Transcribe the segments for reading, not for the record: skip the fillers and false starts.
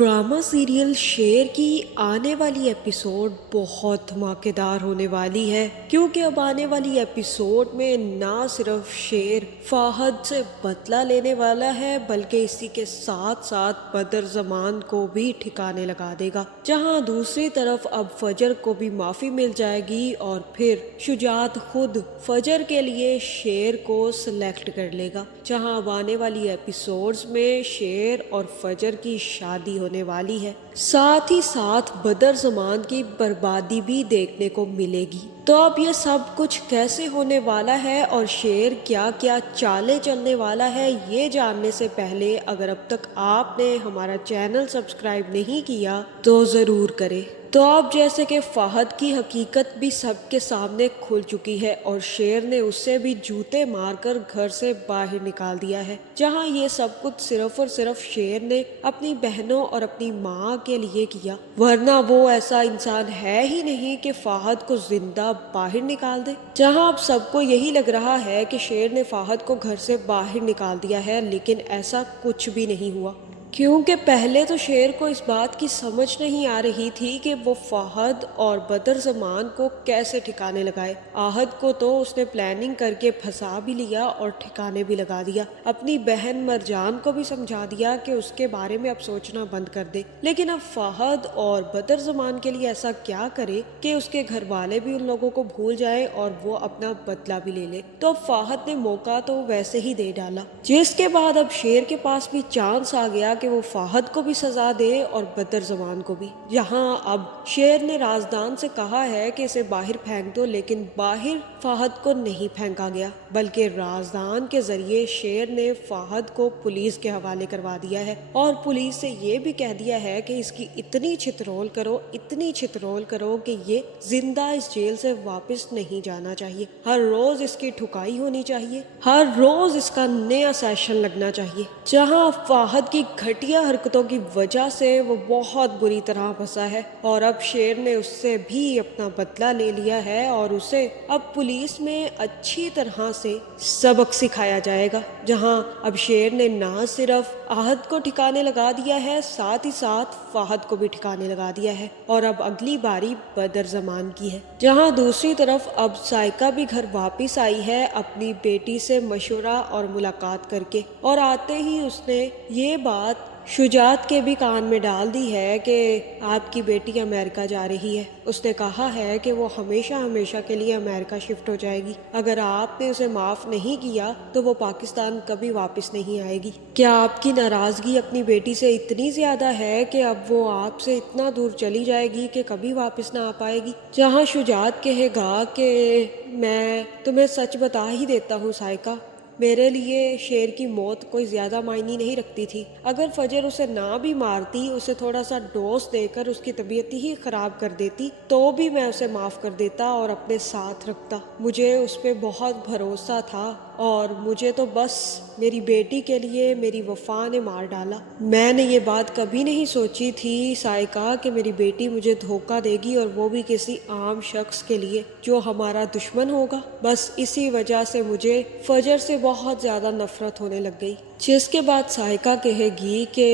Drama serial شیر کی آنے والی ایپیسوڈ بہت دھماکے دار ہونے والی ہے، کیونکہ اب آنے والی ایپیسوڈ میں نہ صرف شیر فہد سے بدلہ لینے والا ہے بلکہ اسی کے ساتھ ساتھ بدر زمان کو بھی ٹھکانے لگا دے گا، جہاں دوسری طرف اب فجر کو بھی معافی مل جائے گی اور پھر شجاعت خود فجر کے لیے شیر کو سلیکٹ کر لے گا، جہاں اب آنے والی ایپیسوڈز میں شیر اور فجر کی شادی ہونے والی ہے، ساتھ ہی ساتھ بدر زمان کی بربادی بھی دیکھنے کو ملے گی۔ تو اب یہ سب کچھ کیسے ہونے والا ہے اور شیر کیا کیا چالیں چلنے والا ہے، یہ جاننے سے پہلے اگر اب تک آپ نے ہمارا چینل سبسکرائب نہیں کیا تو ضرور کریں۔ تو اب جیسے کہ فہد کی حقیقت بھی سب کے سامنے کھل چکی ہے اور شیر نے اسے بھی جوتے مار کر گھر سے باہر نکال دیا ہے، جہاں یہ سب کچھ صرف اور صرف شیر نے اپنی بہنوں اور اپنی ماں کے لیے کیا، ورنہ وہ ایسا انسان ہے ہی نہیں کہ فہد کو زندہ باہر نکال دے۔ جہاں اب سب کو یہی لگ رہا ہے کہ شیر نے فہد کو گھر سے باہر نکال دیا ہے، لیکن ایسا کچھ بھی نہیں ہوا، کیونکہ پہلے تو شیر کو اس بات کی سمجھ نہیں آ رہی تھی کہ وہ فہد اور بدر زمان کو کیسے ٹھکانے لگائے۔ آہد کو تو اس نے پلاننگ کر کے پھنسا بھی لیا اور ٹھکانے بھی لگا دیا، اپنی بہن مرجان کو بھی سمجھا دیا کہ اس کے بارے میں اب سوچنا بند کر دے، لیکن اب فہد اور بدر زمان کے لیے ایسا کیا کرے کہ اس کے گھر والے بھی ان لوگوں کو بھول جائیں اور وہ اپنا بدلہ بھی لے لے۔ تو اب فہد نے موقع تو ویسے ہی دے ڈالا، جس کے بعد اب شیر کے پاس بھی چانس آ گیا کہ وہ فہد کو بھی سزا دے اور بدر زمان کو بھی۔ یہاں اب شیر نے رازدان سے کہا ہے کہ اسے باہر پھینک دو، لیکن باہر فہد کو نہیں پھینکا گیا بلکہ رازدان کے ذریعے شیر نے فہد کو پولیس کے حوالے کروا دیا ہے اور پولیس سے یہ بھی کہہ دیا ہے کہ اس کی اتنی چھترول کرو، اتنی چھترول کرو کہ یہ زندہ اس جیل سے واپس نہیں جانا چاہیے، ہر روز اس کی ٹھکائی ہونی چاہیے، ہر روز اس کا نیا سیشن لگنا چاہیے۔ جہاں فہد کی گھٹیا حرکتوں کی وجہ سے وہ بہت بری طرح پھنسا ہے اور اب شیر نے اس سے بھی اپنا بدلہ لے لیا ہے اور اسے اب پولیس میں اچھی طرح سے سبق سکھایا جائے گا، جہاں اب شیر نے نہ صرف آہد کو ٹھکانے لگا دیا ہے، ساتھ ہی ساتھ فہد کو بھی ٹھکانے لگا دیا ہے، اور اب اگلی باری بدر زمان کی ہے۔ جہاں دوسری طرف اب سائقہ بھی گھر واپس آئی ہے اپنی بیٹی سے مشورہ اور ملاقات کر کے، اور آتے ہی اس نے یہ بات شجاعت کے بھی کان میں ڈال دی ہے کہ آپ کی بیٹی امریکہ جا رہی ہے، اس نے کہا ہے کہ وہ ہمیشہ ہمیشہ کے لیے امریکہ شفٹ ہو جائے گی، اگر آپ نے اسے معاف نہیں کیا تو وہ پاکستان کبھی واپس نہیں آئے گی۔ کیا آپ کی ناراضگی اپنی بیٹی سے اتنی زیادہ ہے کہ اب وہ آپ سے اتنا دور چلی جائے گی کہ کبھی واپس نہ آ پائے گی؟ جہاں شجاعت کہے گا کہ میں تمہیں سچ بتا ہی دیتا ہوں سائقہ، میرے لیے شیر کی موت کوئی زیادہ معنی نہیں رکھتی تھی، اگر فجر اسے نہ بھی مارتی، اسے تھوڑا سا ڈوز دے کر اس کی طبیعت ہی خراب کر دیتی تو بھی میں اسے معاف کر دیتا اور اپنے ساتھ رکھتا، مجھے اس پہ بہت بھروسہ تھا اور مجھے تو بس میری بیٹی کے لیے میری وفا نے مار ڈالا۔ میں نے یہ بات کبھی نہیں سوچی تھی سائقہ کہ میری بیٹی مجھے دھوکہ دے گی، اور وہ بھی کسی عام شخص کے لیے جو ہمارا دشمن ہوگا، بس اسی وجہ سے مجھے فجر سے بہت زیادہ نفرت ہونے لگ گئی۔ جس کے بعد سائقہ کہے گی کہ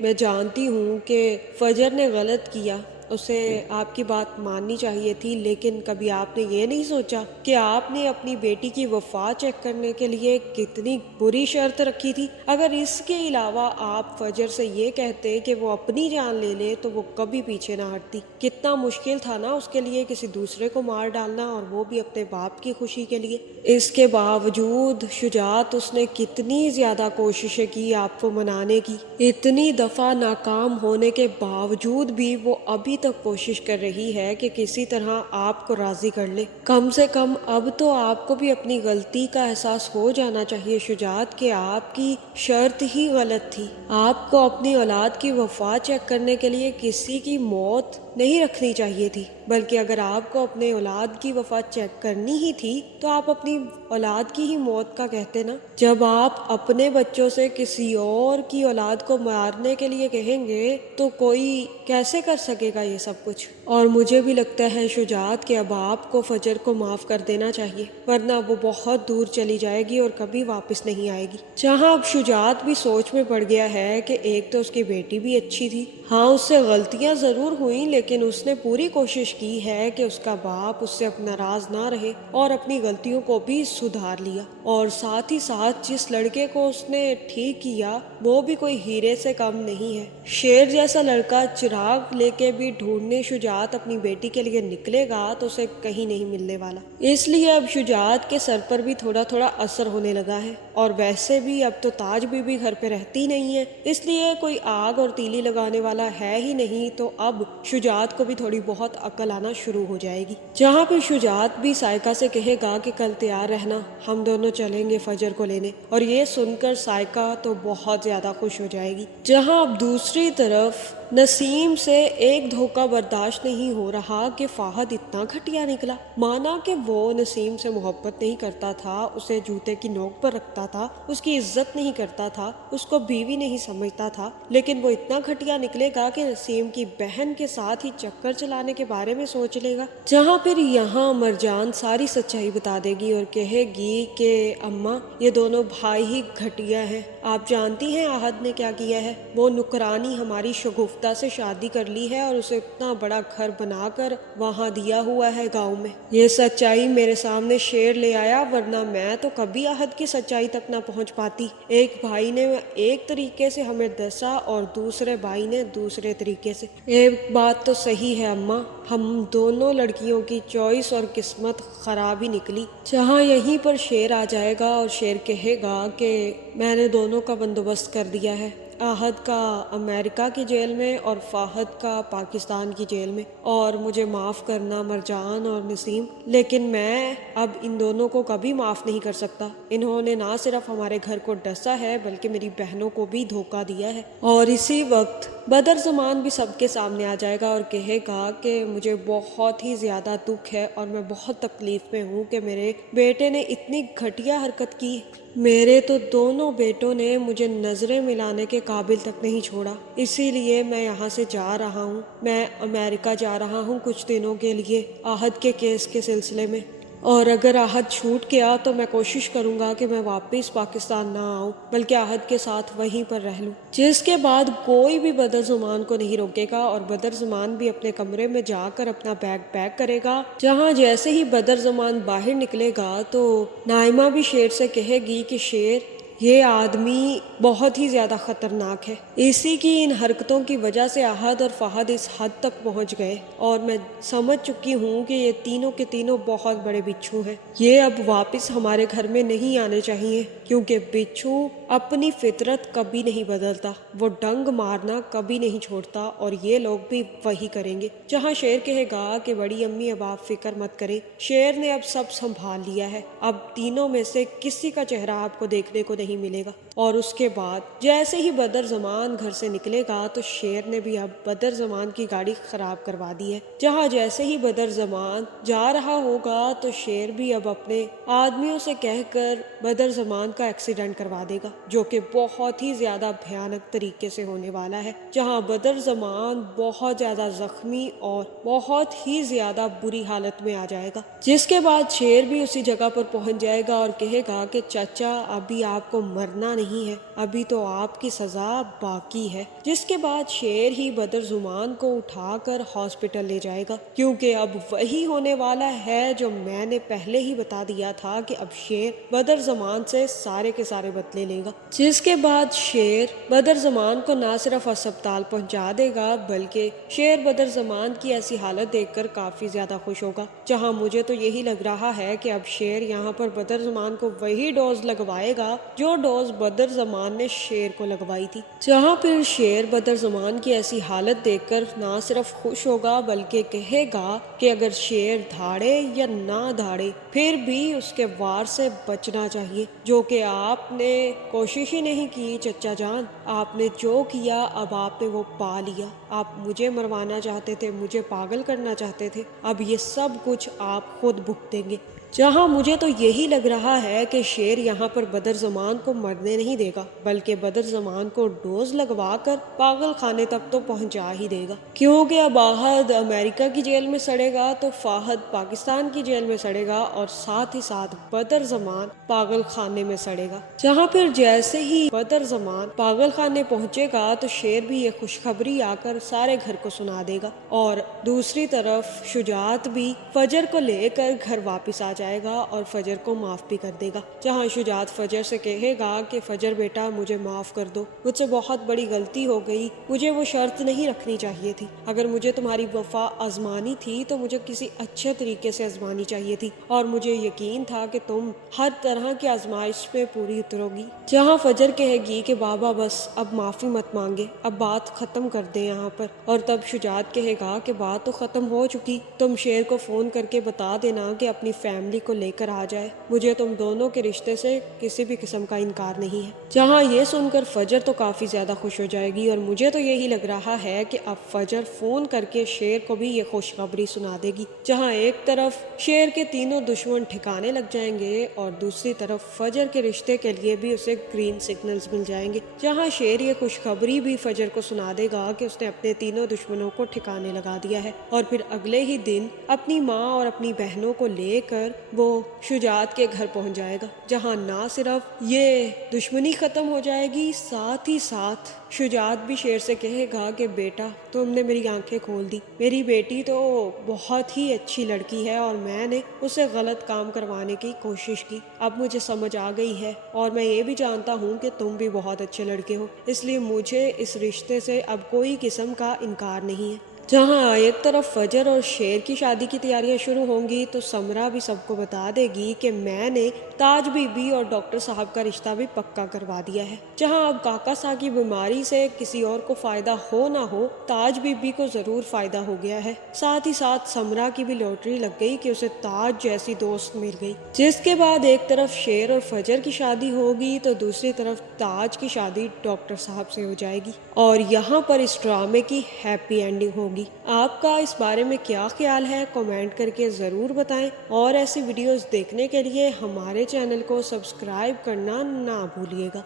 میں جانتی ہوں کہ فجر نے غلط کیا، اسے آپ کی بات ماننی چاہیے تھی، لیکن کبھی آپ نے یہ نہیں سوچا کہ آپ نے اپنی بیٹی کی وفا چیک کرنے کے لیے کتنی بری شرط رکھی تھی؟ اگر اس کے علاوہ آپ فجر سے یہ کہتے کہ وہ اپنی جان لے لے تو وہ کبھی پیچھے نہ ہٹتی، کتنا مشکل تھا نا اس کے لیے کسی دوسرے کو مار ڈالنا، اور وہ بھی اپنے باپ کی خوشی کے لیے۔ اس کے باوجود شجاعت اس نے کتنی زیادہ کوششیں کی آپ کو منانے کی، اتنی دفعہ ناکام ہونے کے باوجود بھی وہ ابھی تک کوشش کر رہی ہے کہ کسی طرح آپ کو راضی کر لے۔ کم سے کم اب تو آپ کو بھی اپنی غلطی کا احساس ہو جانا چاہیے شجاعت کہ آپ کی شرط ہی غلط تھی، آپ کو اپنی اولاد کی وفا چیک کرنے کے لیے کسی کی موت نہیں رکھنی چاہیے تھی، बल्कि अगर आपको अपने औलाद की वफात चेक करनी ही थी तो आप अपनी औलाद की ही मौत का कहते ना। जब आप अपने बच्चों से किसी और की औलाद को मारने के लिए कहेंगे तो कोई कैसे कर सकेगा ये सब कुछ। और मुझे भी लगता है शुजात कि अब आपको फजर को माफ कर देना चाहिए, वरना वो बहुत दूर चली जाएगी और कभी वापस नहीं आएगी। जहाँ अब शुजात भी सोच में पड़ गया है कि एक तो उसकी बेटी भी अच्छी थी, हाँ उससे गलतियां जरूर हुई, लेकिन उसने पूरी कोशिश की है कि उसका बाप उससे अब नाराज ना रहे और अपनी गलतियों को भी सुधार लिया। और साथ ही साथ जिस लड़के को उसने ठीक किया वो भी कोई हीरे से कम नहीं है। शेर जैसा लड़का चिराग लेके भी ढूंढने शुजात अपनी बेटी के लिए निकलेगा तो उसे कहीं नहीं मिलने वाला। इसलिए अब शुजात के सर पर भी थोड़ा थोड़ा असर होने लगा है। और वैसे भी अब तो ताज बीबी घर पे रहती नहीं है, इसलिए कोई आग और तीली लगाने वाला है ही नहीं, तो अब शुजात को भी थोड़ी बहुत अकल आना शुरू हो जाएगी। जहाँ पे शुजात भी साइका से कहेगा कि कल तैयार रहना, हम दोनों चलेंगे फजर को लेने, और ये सुनकर साइका तो बहुत ज्यादा खुश हो जाएगी। जहाँ अब दूसरी तरफ नसीम से एक धोखा बर्दाश्त नहीं हो रहा कि फाहद इतना घटिया निकला। माना कि वो नसीम से मोहब्बत नहीं करता था, उसे जूते की नोक पर रखता था, उसकी इज्जत नहीं करता था, उसको बीवी नहीं समझता था, लेकिन वो इतना घटिया निकलेगा कि नसीम की बहन के साथ ही चक्कर चलाने के बारे में सोच लेगा। जहाँ फिर यहाँ मरजान सारी सच्चाई बता देगी और कहेगी कि अम्मा ये दोनों भाई ही घटिया हैं। आप जानती हैं आहद ने क्या किया है? वो नुकरानी हमारी शगुफ्ता से शादी कर ली है और उसे इतना बड़ा घर बनाकर वहाँ दिया हुआ है गांव में। ये सच्चाई मेरे सामने शेर ले आया, वरना मैं तो कभी आहद की सच्चाई तक ना पहुँच पाती। एक भाई ने एक तरीके से हमें दसा और दूसरे भाई ने दूसरे तरीके से। एक बात तो सही है अम्मा, हम दोनों लड़कियों की चॉइस और किस्मत खराब ही निकली। जहाँ यहीं पर शेर आ जाएगा और शेर कहेगा कि मैंने दोनों का बंदोबस्त कर दिया है, आहद का अमेरिका की जेल में और फाहद का पाकिस्तान की जेल में, और मुझे माफ़ करना मरजान और नसीम, लेकिन मैं अब इन दोनों को कभी माफ़ नहीं कर सकता। इन्होंने ना सिर्फ हमारे घर को डसा है बल्कि मेरी बहनों को भी धोखा दिया है। और इसी वक्त बदर ज़मान भी सबके सामने आ जाएगा और कहेगा कि मुझे बहुत ही ज़्यादा दुख है और मैं बहुत तकलीफ़ में हूँ कि मेरे बेटे ने इतनी घटिया हरकत की। मेरे तो दोनों बेटों ने मुझे नजरें मिलाने के काबिल तक नहीं छोड़ा, इसीलिए मैं यहाँ से जा रहा हूँ। मैं अमेरिका जा रहा हूँ कुछ दिनों के लिए आहद के केस के सिलसिले में, और अगर आहद छूट गया तो मैं कोशिश करूंगा कि मैं वापस पाकिस्तान ना आऊं, बल्कि आहद के साथ वहीं पर रह लूं। जिसके बाद कोई भी बदर ज़मान को नहीं रोकेगा और बदर ज़मान भी अपने कमरे में जाकर अपना बैग पैक करेगा। जहां जैसे ही बदर ज़मान बाहर निकलेगा तो नाइमा भी शेर से कहेगी कि शेर, ये आदमी बहुत ही ज़्यादा ख़तरनाक है। इसी की इन हरकतों की वजह से आहद और फाहद इस हद तक पहुंच गए और मैं समझ चुकी हूँ कि ये तीनों के तीनों बहुत बड़े बिच्छू हैं। ये अब वापस हमारे घर में नहीं आने चाहिए, क्योंकि बिच्छू अपनी फितरत कभी नहीं बदलता, वो डंग मारना कभी नहीं छोड़ता, और ये लोग भी वही करेंगे। जहाँ शेर कहेगा कि बड़ी अम्मी अब आप फिक्र मत करें, शेर ने अब सब संभाल लिया है, अब तीनों में से किसी का चेहरा आपको देखने को नहीं मिलेगा। और उसके बाद जैसे ही बदर ज़मान घर से निकलेगा तो शेर ने भी अब बदर ज़मान की गाड़ी खराब करवा दी है। जहाँ जैसे ही बदर ज़मान जा रहा होगा तो शेर भी अब अपने आदमियों से कहकर बदर ज़मान का एक्सीडेंट करवा देगा, जो कि बहुत ही ज्यादा भयानक तरीके से होने वाला है। जहाँ बदर ज़मान बहुत ज्यादा जख्मी और बहुत ही ज्यादा बुरी हालत में आ जाएगा। जिसके बाद शेर भी उसी जगह पर पहुंच जाएगा और कहेगा कि चाचा अभी आपको मरना नहीं है, अभी तो आपकी सजा बाकी है। जिसके बाद शेर ही बदर ज़मान को उठाकर हॉस्पिटल ले जाएगा, क्योंकि अब वही होने वाला है जो मैंने पहले ही बता दिया था कि अब शेर बदर ज़मान से सारे के सारे बदले लेगा। जिसके बाद शेर बदर ज़मान को ना सिर्फ अस्पताल पहुंचा देगा, बल्कि शेर बदर ज़मान की ऐसी हालत देखकर काफी ज्यादा खुश होगा। जहां मुझे तो यही लग रहा है कि अब शेर यहाँ पर बदर ज़मान को वही डोज लगवाएगा जो जो डोज बदर जमान ने शेर को लगवाई थी। जहाँ फिर शेर बदर जमान की ऐसी हालत देखकर ना सिर्फ खुश होगा बल्कि कहेगा कि अगर शेर धाड़े या ना धाड़े फिर भी उसके वार से बचना चाहिए, जो कि आपने कोशिश ही नहीं की चचा जान। आपने जो किया अब आपने वो पा लिया। आप मुझे मरवाना चाहते थे, मुझे पागल करना चाहते थे, अब ये सब कुछ आप खुद भुगतेंगे। जहाँ मुझे तो यही लग रहा है कि शेर यहाँ पर बदर जमान को मरने नहीं देगा बल्कि बदर जमान को डोज लगवा कर पागल खाने तक तो पहुँचा ही देगा, क्योंकि अब आहद अमेरिका की जेल में सड़ेगा तो फाहद पाकिस्तान की जेल में सड़ेगा और साथ ही साथ बदर जमान पागल खाने में सड़ेगा। जहाँ फिर जैसे ही बदर जमान पागल खाने पहुँचेगा तो शेर भी ये खुशखबरी आकर सारे घर को सुना देगा और दूसरी तरफ शुजात भी फजर को लेकर घर वापस आ जाएगा और फजर को माफ भी कर देगा। जहाँ शुजात फजर से कहेगा कि फजर बेटा मुझे माफ कर दो, मुझसे बहुत बड़ी गलती हो गई, मुझे वो शर्त नहीं रखनी चाहिए थी। अगर मुझे तुम्हारी वफा आजमानी थी तो मुझे किसी अच्छे तरीके से आजमानी चाहिए थी और मुझे यकीन था कि तुम हर तरह की आजमाइश पे पूरी उतरोगी। जहाँ फजर कहेगी कि बाबा बस अब माफी मत मांगे, अब बात खत्म कर दे यहाँ पर, और तब शुजात कहेगा कि बात तो खत्म हो चुकी, तुम शेर को फोन करके बता देना कि अपनी फैमिली को लेकर आ जाए, मुझे तुम दोनों के रिश्ते से किसी भी किस्म का इनकार नहीं है। जहाँ ये सुनकर फजर तो काफी ज्यादा खुश हो जाएगी और मुझे तो यही लग रहा है कि अब फजर फोन करके शेर को भी ये खुशखबरी सुना देगी। जहाँ एक तरफ शेर के तीनों दुश्मन ठिकाने लग जाएंगे और दूसरी तरफ फजर के रिश्ते के लिए भी उसे ग्रीन सिग्नल्स मिल जाएंगे। जहाँ शेर ये खुशखबरी भी फजर को सुना देगा कि उसने अपने तीनों दुश्मनों को ठिकाने लगा दिया है और फिर अगले ही दिन अपनी माँ और अपनी बहनों को लेकर वो शुजात के घर पहुंच जाएगा। जहां ना सिर्फ ये दुश्मनी खत्म हो जाएगी, साथ ही साथ शुजात भी शेर से कहेगा कि बेटा तुमने मेरी आंखें खोल दी, मेरी बेटी तो बहुत ही अच्छी लड़की है और मैंने उसे गलत काम करवाने की कोशिश की, अब मुझे समझ आ गई है और मैं ये भी जानता हूँ कि तुम भी बहुत अच्छे लड़के हो, इसलिए मुझे इस रिश्ते से अब कोई किस्म का इनकार नहीं है। जहाँ एक तरफ फजर और शेर की शादी की तैयारियां शुरू होंगी तो समरा भी सबको बता देगी कि मैंने ताज बीबी और डॉक्टर साहब का रिश्ता भी पक्का करवा दिया है। जहाँ अब काका साहब की बीमारी से किसी और को फायदा हो ना हो, ताज बीबी को जरूर फायदा हो गया है। साथ ही साथ समरा की भी लॉटरी लग गई कि उसे ताज जैसी दोस्त मिल गई। जिसके बाद एक तरफ शेर और फजर की शादी होगी तो दूसरी तरफ ताज की शादी डॉक्टर साहब से हो जाएगी और यहाँ पर इस ड्रामे की हैप्पी एंडिंग होगी। आपका इस बारे में क्या ख्याल है, कमेंट करके ज़रूर बताएं और ऐसी वीडियोस देखने के लिए हमारे चैनल को सब्सक्राइब करना ना भूलिएगा।